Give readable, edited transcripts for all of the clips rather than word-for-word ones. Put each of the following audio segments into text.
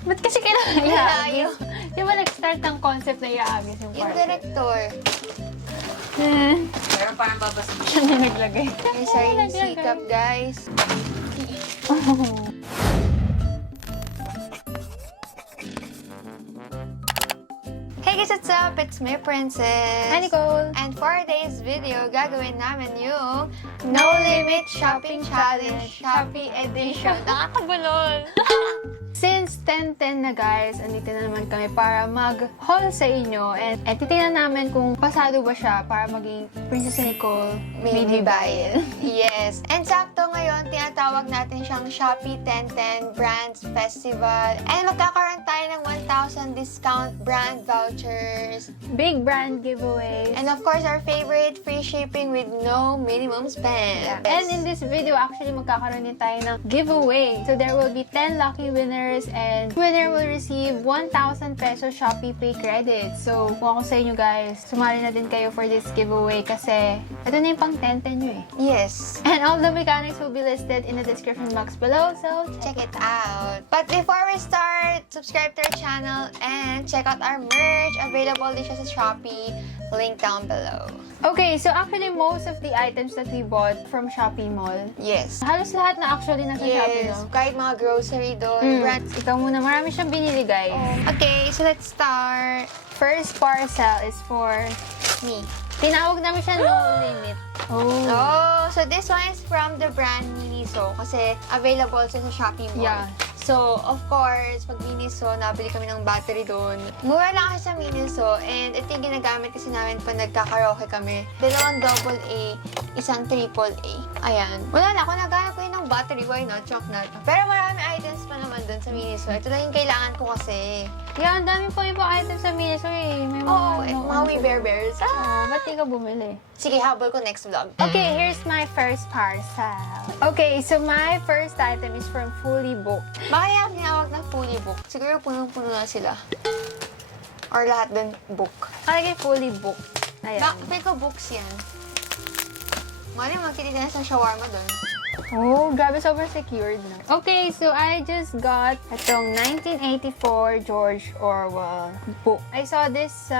Ba't kasi kailangan i-aagis? Di ba nag-start ang concept na i-aagis yung Yung parcel? director. Pero parang babasa. Siya na naglagay. May sariling sikap, guys. Hey guys, what's up? It's my princess. Hi, Nicole. And for today's video, gagawin namin yung No Limit Shopping Challenge Shopee Edition. Nakakabulol! Since 10:10 na guys, andito na naman kami para mag-haul sa inyo and titingnan namin kung pasado ba siya para maging Princess Nicole Maybe buy it. Yes. And sakto ngayon, tinatawag natin siyang Shopee 1010 Brands Festival. And magkakaroon tayo ng 1,000 discount brand vouchers. Big brand giveaways. And of course, our favorite, free shipping with no minimum spend. Yeah. And in this video, actually, magkakaroon din tayo ng giveaway. So, there will be 10 lucky winners and winner will receive 1,000 pesos ShopeePay credit. So, kung ako sa inyo guys, sumali na din kayo for this giveaway kasi ito na yung pang 10-10 nyo eh. Yes. And all the mechanics will be listed in the description box below, so Check it out. But before we start, subscribe to our channel and check out our merch. Available din siya sa Shopee. Link down below. Okay, so actually most of the items that we bought from Shopee Mall, Yes. halos lahat na actually nasa Shopee, no? Kahit mga grocery doon. Brands. Ikaw muna, marami siyang binili, guys. Okay, so let's start. First parcel is for Me. tinawag namin siya No Limit. Oh, so this one is from the brand Miniso kasi available siya sa Shopee Mall. Yeah. So, of course, pag Miniso, nabili kami ng battery doon. Mura lang kasi sa Miniso and ito yung ginagamit kasi namin pag nagkakaraoke kami. Dalawang AA, isang AAA. Ayan. Wala na, kung naghanap ko yun ng battery, why not? Chok na. Pero marami items pa naman doon sa Miniso. Ito lang yung kailangan ko kasi. Yeah, ang dami po yung items sa Miniso eh. May mga, Oh, mga We Bear Bears. Oh, ba't di ka bumili? Sige, habol ko next vlog. Okay, here's my first parcel. Okay, so my first item is from Fully Booked. Bakit tinawag na fully booked? Siguro punong-puno na sila. Or lahat din book. Kalagay Fully Booked. Ayan. Bakit ko books yan? Mali, magkikita na sa shawarma doon. Oh, grabe, sobrang secured na. Okay, so I just got itong 1984 George Orwell book. I saw this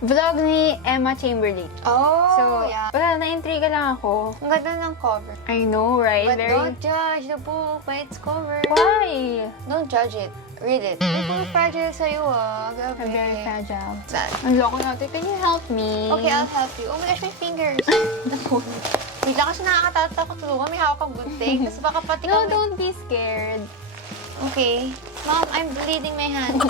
vlog ni Emma Chamberlain. Oh, So, yeah. wala, na-intriga lang ako. Ang ganda ng cover. I know, right? But don't judge the book by its cover. Why? Don't judge it. Read it. May puro fragile sa'yo Grabe. I'm very fragile. Sad. Ang loko natin. Can you help me? Okay, I'll help you. Oh my gosh, my fingers. Wait lang kasi nakakatakot tulungan. May hawak kang gunting. Tapos baka pati No, kang- don't be scared. Okay. Mom, I'm bleeding my hand.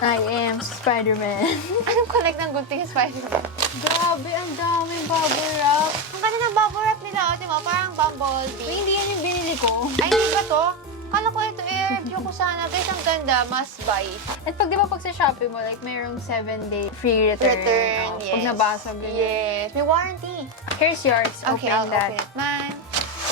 I am Spider-Man. Anong connect ng gunting sa Spider-Man? Grabe, ang daming bubble wrap. Ang ganda ng bubble wrap nila, di ba? Parang bumblebee. Uy, hindi yan yung binili ko. Ay, hindi ba to? Kala ko ito i-review ko sana. Guys, ang ganda. Must buy. At pag di ba pag sa Shopee mo, like mayroong 7-day free return. Return, Oh, yes. Pag nabasag, ganyan. Yes. May warranty. Here's yours. Okay, Open I'll that. open it. Mine.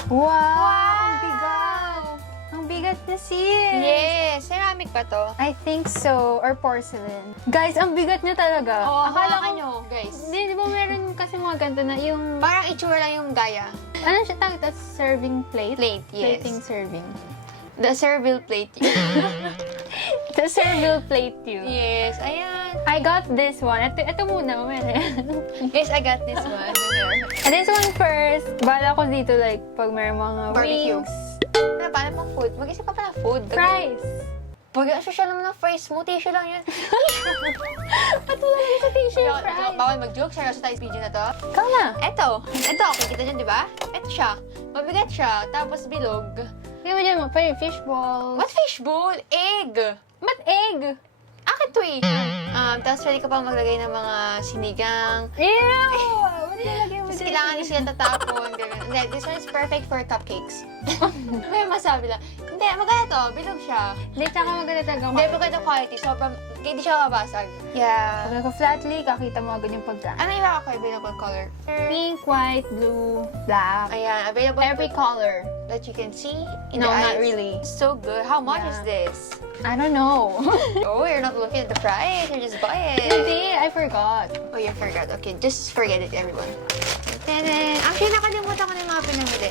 Wow! Wow! Ang bigat! Ang bigat na sis! Yes. Ceramic ba to? I think so. Or porcelain. Guys, ang bigat niya talaga. Oo, Akala ko, nyo, guys. di ba meron kasi mga ganito na yung, Parang itsura lang yung gaya. ano siya tawag? That's serving plate? Plate, yes. Plating serving. The servile plate. The serving plate you. Yes. Ayan. I got this one. Ito muna, mamaya. Guys, I got this one. And this one first. Bala ko dito like pag may mga Barbecue. wings. Ano, paano pang food? Mag-isip ka pa ng food. Fries. Mag-social naman ng fries mo. Tissue lang yun. Ba't wala naman sa tissue yung Bawal fries? bawal mag-joke. Seryoso tayo sa video na to. Ikaw na. Eto. Kita dyan, di ba? Eto siya. Mabigat siya. Tapos bilog. Hindi mo dyan pa yung fishball. What fishbowl? Egg. Ba't egg? Akin to eh. Tapos pwede ka pang maglagay ng mga sinigang. Ew! Ba't nilagay mo Tapos dyan? kailangan din sila tatapon. Ganun. Hindi, this one is perfect for cupcakes. May masabi lang. Hindi, maganda to. Bilog siya. Hindi, tsaka maganda talaga. Hindi, maganda quality. Sobrang, hindi siya mabasag. Yeah. Pag naka-flatly, kakita mo agad yung pagkaan. Ano yung available color? Pink, white, blue, black. Ayan, available Every color. that you can see in No, the not eyes. really. So good. How much Yeah. is this? I don't know. Oh, you're not looking at the price. You just buy it. Hindi, I forgot. Oh, you forgot. Okay, just forget it, everyone. Actually, nakalimutan ko na yung mga pinamili.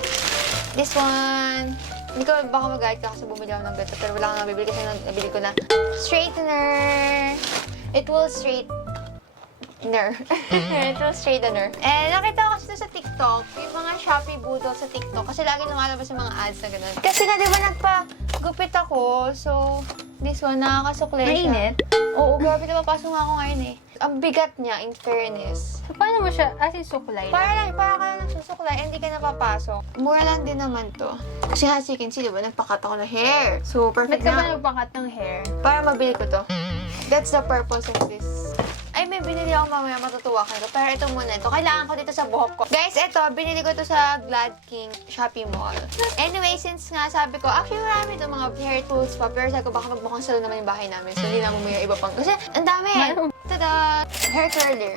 This one. Hindi ko baka mag-guide ka kasi bumili ako ng ganito. Pero wala kang nabibili kasi nabili ko na straightener. It will straightener. And nakita ko kasi ito sa TikTok, yung mga Shopee budol sa TikTok. Kasi lagi lumalabas yung mga ads na ganun. Kasi nga, di ba nagpa-gupit ako? So, this one, nakakasuklay siya. Mainit? Oo, grabe na papasok nga ako ngayon eh. Ang bigat niya, in fairness. So, paano mo siya, as in suklay lang? Para ka lang nagsusuklay, hindi ka napapasok. Mura lang din naman to. Kasi as you can see, di ba, nagpakat ako ng hair. So, perfect Ba't ka ba na. nagpakat ng hair? Para mabili ko to. That's the purpose of this. Ay, may binili ako mamaya, matutuwa kayo. Pero ito muna, ito. Kailangan ko dito sa buhok ko. Guys, ito, binili ko to sa Glad King Shopee Mall. Anyway, since nga sabi ko, actually marami ito mga hair tools pa. Pero sabi ko, baka magmukhang salon naman yung bahay namin. So, hindi na may iba pang. Kasi, ang dami. Tada! Hair curler.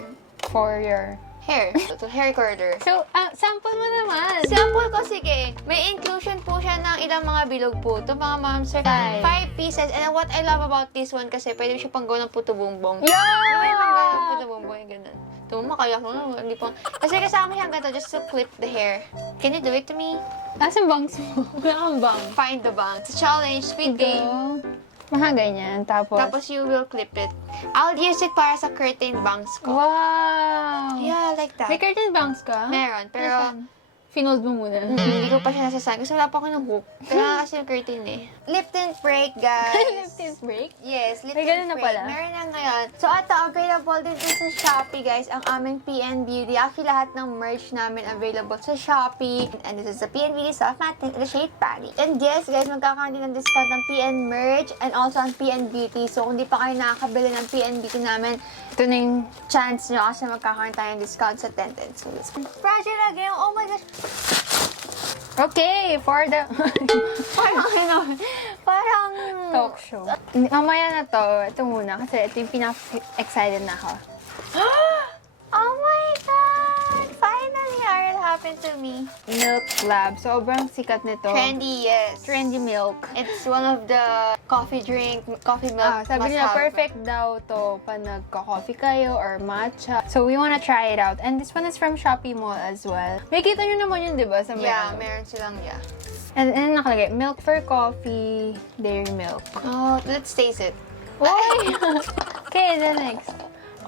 For your Hair. Ito, hair curler. So, sample mo naman. Sample ko, sige. May inclusion po siya ng ilang mga bilog po. Ito, mga moms, 5 pieces. And what I love about this one kasi pwede siya pang gawa ng puto bumbong. Yeah! May pang gawa ng puto bumbong, yung ganun. Ito, makayak mo. Hindi pa. Kasi kasama siya ganito just to clip the hair. Can you do it to me? Asan bangs mo? Wala kang bang. Find the bangs. Challenge, speed game. Mga ganyan. Tapos you will clip it. I'll use it para sa curtain bangs ko. Wow! Yeah, like that. May curtain bangs ka? Meron, pero Finold mo muna. hindi ko pa siya nasasabi kasi wala pa ako ng hook. Kaya kasi yung curtain eh. Lip tint break, guys. Lip tint break? Yes, lip May tint ganun na break. pala? Meron na ngayon. So, ito, available din sa Shopee, guys, ang aming PN Beauty. Actually, lahat ng merch namin available sa Shopee. And this is the PN Beauty Soft Matte in the shade Patty. And yes, guys, magkakaroon din ng discount ng PN merch and also ang PN Beauty. So, kung di pa kayo nakakabili ng PN Beauty namin, ito na yung chance nyo kasi magkakaroon tayo ng discount sa 10 cents. Fragile again. Oh my gosh. Okay, for the Parang talk show. Mamaya na to. Ito muna kasi ito yung pinaka-excited na ako. Oh my God! Finally, it happened to me. Milk Lab. Sobrang sikat nito. Trendy, yes. Trendy milk. It's one of the coffee milk. Sabi nila, perfect daw to pag nagka-coffee kayo or matcha. So, we wanna try it out. And this one is from Shopee Mall as well. May kita nyo naman yun, di ba? Sa Yeah, menu. meron silang, yeah. And nakalagay, milk for coffee, dairy milk. Oh, let's taste it. Uy! Okay, the next.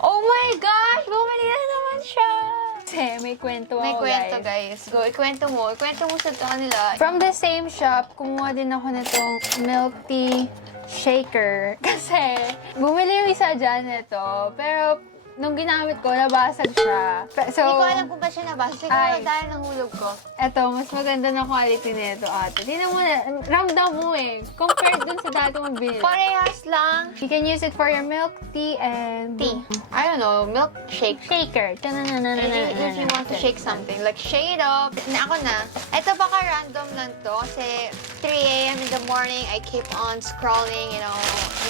Oh my gosh! Bumili na naman siya! Kasi may kwento May ako, kwento, guys. Go, ikwento mo. Ikwento mo sa kanila. From the same shop, kumuha din ako nitong milk tea shaker. Kasi, bumili yung isa dyan nito. Pero, nung ginamit ko, nabasag siya. So, Hindi ko alam kung ba siya nabasa. Siguro dahil ng hulog ko. eto, mas maganda na quality nito, ate. Tingnan mo na, ramdam mo eh. Compared dun sa dati mong binili. Parehas lang. You can use it for your milk tea and... Tea. I don't know, milk shake. Shaker. If you want to shake something, like shake it up. Ako na. Ito baka random lang to kasi 3 a.m. in the morning, I keep on scrolling, you know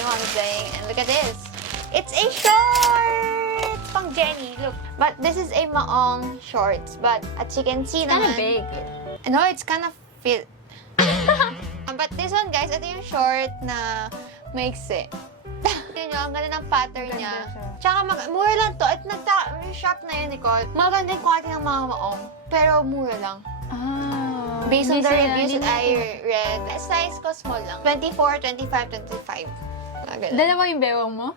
what I'm saying. And look at this. It's a short! Pang Jenny, look. But this is a maong shorts. But as you can see Kind of naman. big. No, it's kind of fit. But this one, guys, ito yung short na maiksi. Yun yung, ang ganda ng pattern niya. Tsaka, mura lang to. At yung shop na yun, Nicole, maganda yung quality ng mga maong. Pero mura lang. Ah. Based on Hindi the sila- reviews hindi that I na- read, size ko small lang. 24, 25, 25. Ganun. Dalawa yung bewang mo?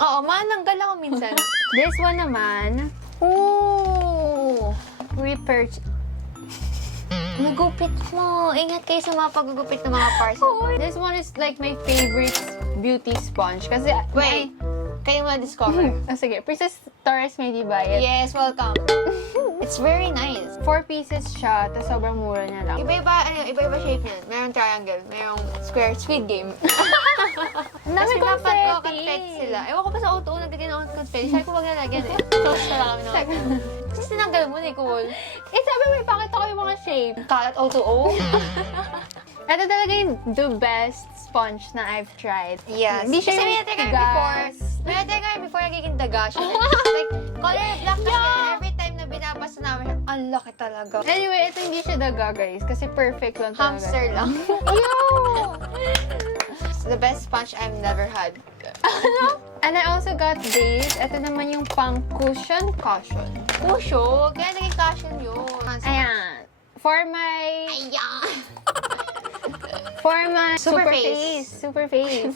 Oo, mananggal ako minsan. This one naman. Ooh! Repurchase. Nagupit mo. Ingat kayo sa mga paggugupit ng mga parcel. This one is like my favorite beauty sponge. Kasi, Wait, kayo ma-discover. sige, Princess Torres may di bayad. Yes, welcome. It's very nice. 4 pieces siya, tapos sobrang mura niya lang. Iba-iba shape niyan. Merong triangle, merong square, Squid Game. Ang Tapos dami may confetti. confetti sila. Ewan ko pa sa auto, nagbigay ng confetti. Sabi ko wag nalagyan eh. Tapos wala kami ng Kasi sinanggal mo, Nicole. Eh, sabi mo, ipakita ko yung mga shape. Kalat O2O. Ito talaga yung the best sponge na I've tried. Yes. Hindi siya Kasi may yung natry kami gas. before. May natry kami before nagiging daga siya. Like, color black kasi every time na binabasa namin siya, ang laki talaga. Anyway, ito hindi siya daga, guys. Kasi perfect lang talaga. Hamster lang. It's the best sponge I've never had. And I also got this. Ito naman yung pang cushion. Pusho, kaya naging cushion yun. Ayan. For my... Ayan. For my Super face. Super face.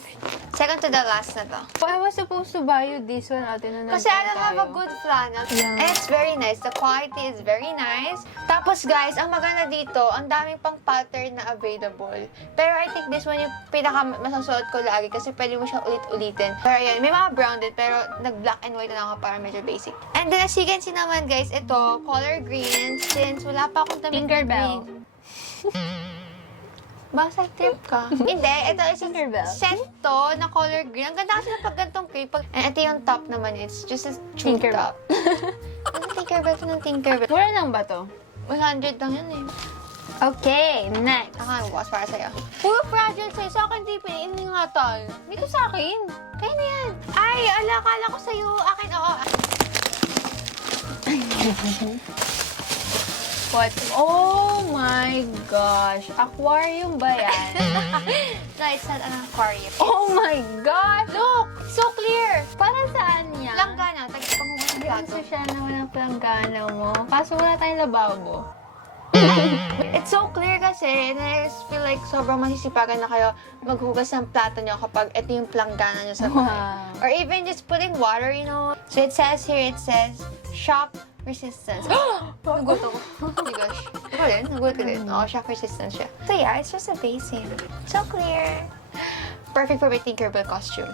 Second to the last na to. So, I was supposed to buy you this one ate nung Kasi I nandun don't have a tayo. good flannel. Yeah. And it's very nice. The quality is very nice. Tapos guys, ang maganda dito, ang daming pang pattern na available. Pero I think this one yung pinaka masasuot ko lagi kasi pwede mo siya ulit-ulitin. Pero yun, may mga brown din, pero nag-black and white na lang ako para medyo basic. And then as you can see naman guys, ito, color green. Since wala pa akong damit na Tinkerbell. green. Basta trip ka. Hindi, ito is Tinkerbell. set to na color green. Ang ganda kasi na pag gantong crepe. And ito yung top naman, it's just a true Tinkerbell. top. Ano Tinkerbell? Ito ng Tinkerbell. Mura lang ba to? 100 lang yun eh. Okay, next. Bukas para sa'yo. Puro fragile sa'yo. Sa akin, di piningatan. Dito sa akin. Kaya na yan. Ay, akala ko sa'yo. Akin, oo. What? Oh my gosh. Aquarium ba yan? No, it's not an aquarium. Oh my gosh! Look! So clear! Para saan yan? Langgana. Tagpangubos ng plato. Gusto siya naman ang planggana mo. Kaso wala tayong lababo. It's so clear kasi, and I just feel like sobrang masisipagan na kayo maghugas ng plato nyo kapag ito yung planggana nyo sa bahay. Wow. Or even just putting water, you know. So it says here, shock resistance. Nagulat ako. Oh my gosh. Ikaw din? Nagulat ka din? Oo, shock resistance siya. So yeah, it's just a basin. So clear. Perfect for my Tinkerbell costume.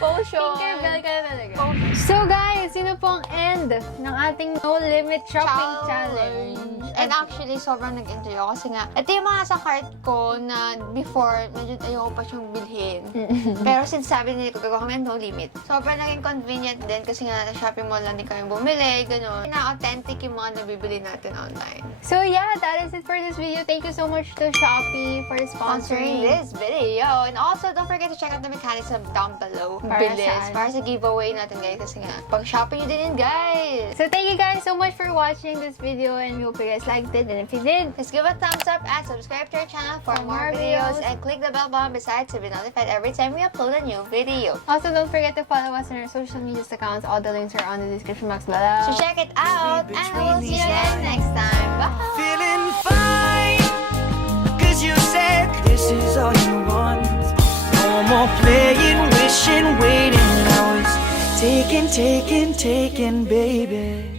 Potion. Tinkerbell ka na talaga. So guys, yun na po ang end ng ating No Limit Shopping Challenge. And actually, sobrang nag-enjoy ako kasi nga, ito yung mga sa cart ko na before, medyo ayoko pa siyang bilhin. Pero since sabi nila ko, gagawa kami ng No Limit, sobrang naging convenient din kasi nga sa shopping mall lang din kami bumili, gano'n. Na-authentic yung mga nabibili natin online. So yeah, that is it for this video. Thank you so much to Shopee for Sponsoring sponsoring this video. And also, don't forget to check out the mechanism down below. Para Bilis. saan? Para sa giveaway natin, guys. Kasi nga, pag-shopping nyo din yun, guys. So thank you guys so much for watching this video and we hope you guys liked it. And if you did, Just give a thumbs up and subscribe to our channel for more videos. And click the bell button beside to be notified every time we upload a new video. also don't forget to follow us on our social media accounts. All the links are on the description box below. So check it out. And we'll see you again next time. Bye! Feeling fine, 'cause you said this is all you want. No more playing, wishing, waiting. Now it's taking, baby.